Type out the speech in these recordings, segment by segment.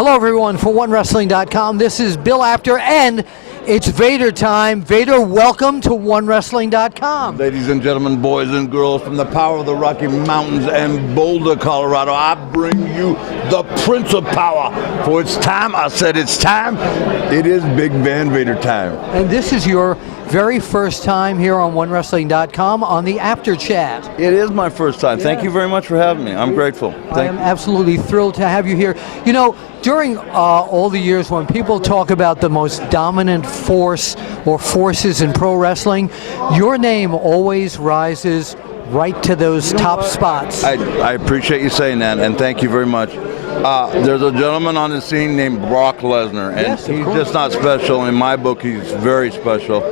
Hello everyone, for OneWrestling.com. This is Bill Apter, and it's Vader time. Vader, welcome to OneWrestling.com. Ladies and gentlemen, boys and girls, from the power of the Rocky Mountains and Boulder, Colorado, I bring you the Prince of Power. For it's time, I said it's time. It is Big Van Vader time. And this is your very first time here on OneWrestling.com on the Apter Chat. It is my first time. Thank you very much for having me. I'm grateful. I am absolutely thrilled to have you here. You know, during all the years when people talk about the most dominant force or forces in pro wrestling, your name always rises right to those top spots. I appreciate you saying that, and thank you very much. There's a gentleman on the scene named Brock Lesnar, and yes, he's just not special. In my book, he's very special.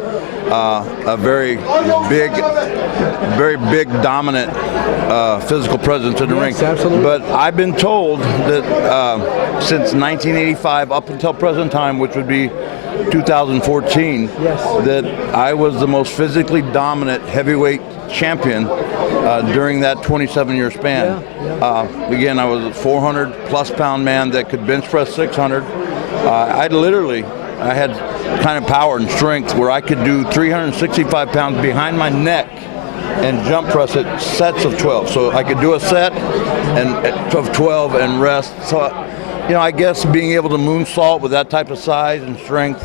A very big, dominant physical presence in the ring. Absolutely. But I've been told that since 1985 up until present time, which would be 2014, that I was the most physically dominant heavyweight champion during that 27-year span. Again, I was a 400-plus pound man that could bench press 600. I had kind of power and strength where I could do 365 pounds behind my neck and jump press it sets of 12. So I could do a set of 12 and rest. So, you know, I guess being able to moonsault with that type of size and strength,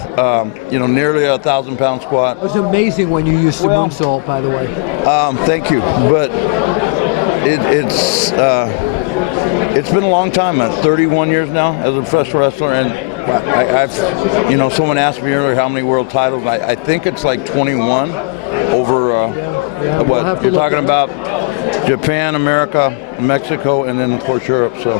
nearly a 1,000-pound squat. It was amazing when you used to moonsault, by the way. Thank you. But it's been a long time. I'm 31 years now as a professional wrestler, and someone asked me earlier how many world titles. I think it's like 21 over what you're talking about. Japan, America, Mexico, and then of course Europe. So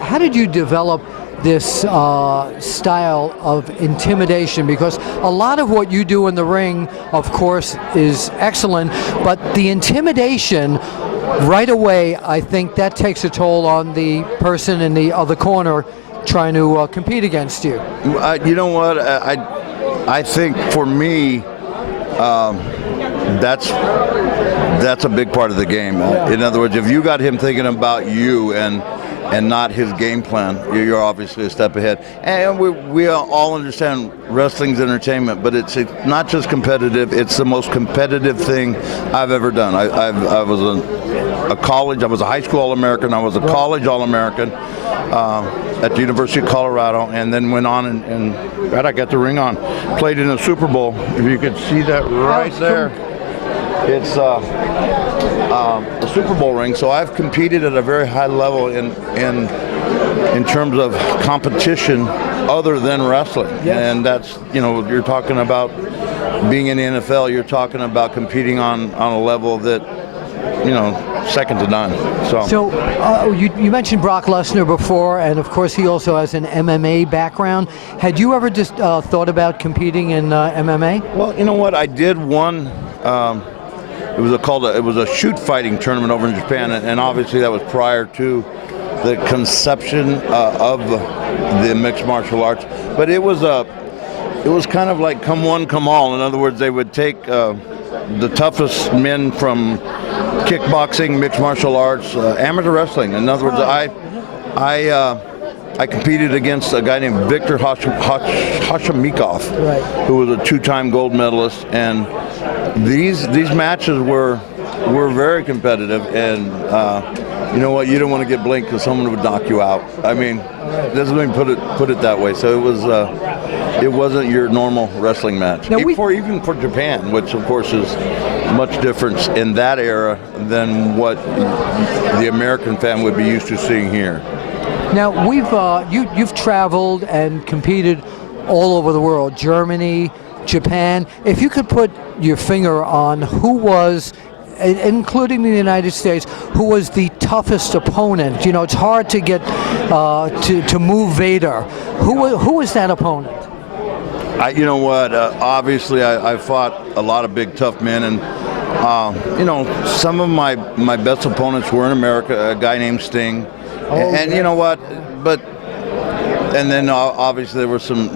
how did you develop this style of intimidation? Because a lot of what you do in the ring, of course, is excellent, but the intimidation right away, I think that takes a toll on the person in the other corner trying to compete against you. You know what? I think for me, that's a big part of the game. In other words, if you got him thinking about you and not his game plan, you're obviously a step ahead. And we all understand wrestling's entertainment, but it's not just competitive, it's the most competitive thing I've ever done. I was a high school All-American, I was a college All-American at the University of Colorado, and then went on and I got the ring on. Played in a Super Bowl, if you could see that right there. It's a Super Bowl ring, so I've competed at a very high level in terms of competition other than wrestling. And that's, you're talking about being in the NFL, you're talking about competing on a level that, second to none. So you mentioned Brock Lesnar before, and of course he also has an MMA background. Had you ever just thought about competing in MMA? Well, you know what, I did one. It was a shoot fighting tournament over in Japan, and obviously that was prior to the conception of the mixed martial arts. But it was kind of like come one, come all. In other words, they would take the toughest men from kickboxing, mixed martial arts, amateur wrestling. In other words, I competed against a guy named Victor Hashimikov, who was a two-time gold medalist, and these matches were very competitive, and you know what? You don't want to get blinked because someone would knock you out. I mean, let me put it that way. So it wasn't your normal wrestling match. Even for Japan, which of course is much different in that era than what the American fan would be used to seeing here. Now you've traveled and competed all over the world, Germany, Japan. If you could put your finger on who was, including the United States, who was the toughest opponent. It's hard to get to move Vader. Who was that opponent? You know what? Obviously, I fought a lot of big, tough men, and some of my best opponents were in America. A guy named Sting, and you know what? But and then obviously there were some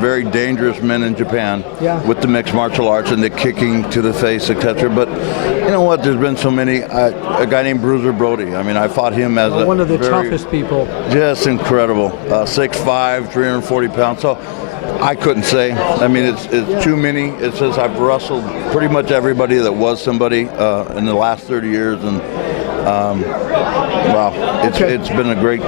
very dangerous men in Japan with the mixed martial arts and the kicking to the face, etc. But you know what? There's been so many. A guy named Bruiser Brody. I mean, I fought him as one of the toughest people. Just incredible. 6'5", 340 pounds. So I couldn't say. I mean, it's too many. It says I've wrestled pretty much everybody that was somebody in the last 30 years, and wow, it's been a great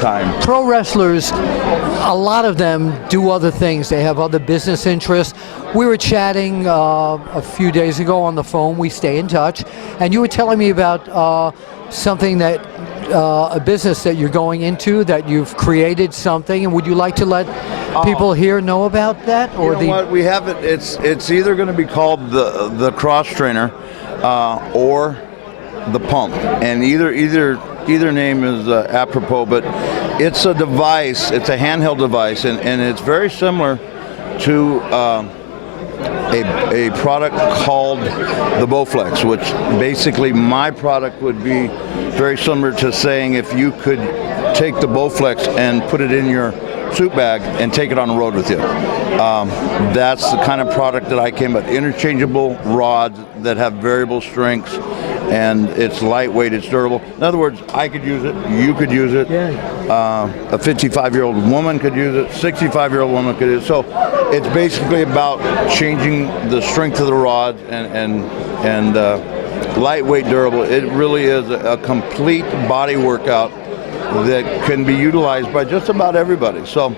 time. Pro wrestlers, a lot of them do other things. They have other business interests. We were chatting a few days ago on the phone. We stay in touch, and you were telling me about something that a business that you're going into, that you've created something, and would you like to let people here know about that? Or you know what? We have it. It's either going to be called the Cross Trainer or the Pump, and either name is apropos, but it's a device. It's a handheld device, and it's very similar to a product called the Bowflex, which basically my product would be very similar to saying if you could take the Bowflex and put it in your suit bag and take it on the road with you. That's the kind of product that I came up with. Interchangeable rods that have variable strengths, and it's lightweight, it's durable. In other words, I could use it, you could use it, a 55-year-old woman could use it, 65-year-old woman could use it. So it's basically about changing the strength of the rod and lightweight, durable. It really is a complete body workout that can be utilized by just about everybody. So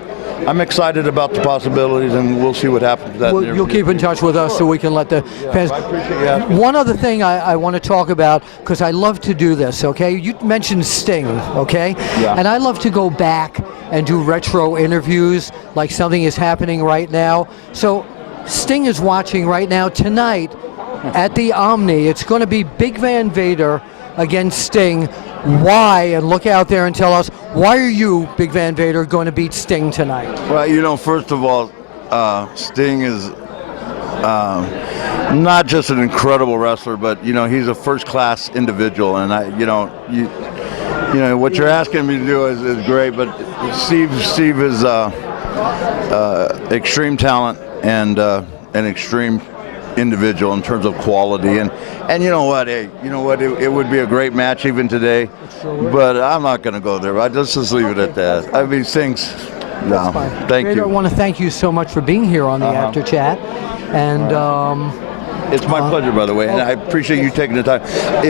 I'm excited about the possibilities, and we'll see what happens. You'll keep in touch with us so we can let the fans. I appreciate you asking. One other thing I want to talk about, because I love to do this, okay? You mentioned Sting, okay? Yeah. And I love to go back and do retro interviews, like something is happening right now. So Sting is watching right now tonight at the Omni. It's going to be Big Van Vader against Sting. Why? And look out there and tell us, why are you, Big Van Vader, going to beat Sting tonight? Well, you know, first of all, Sting is not just an incredible wrestler, but you know, he's a first-class individual, and you know what you're asking me to do is great. But Steve is extreme talent and an extreme individual in terms of quality, and you know what, it would be a great match even today, but I'm not going to go there. Let's just leave it at that. I mean, things. No, thank Vader, you. I want to thank you so much for being here on the Apter Chat, and it's my pleasure, by the way, and I appreciate you taking the time.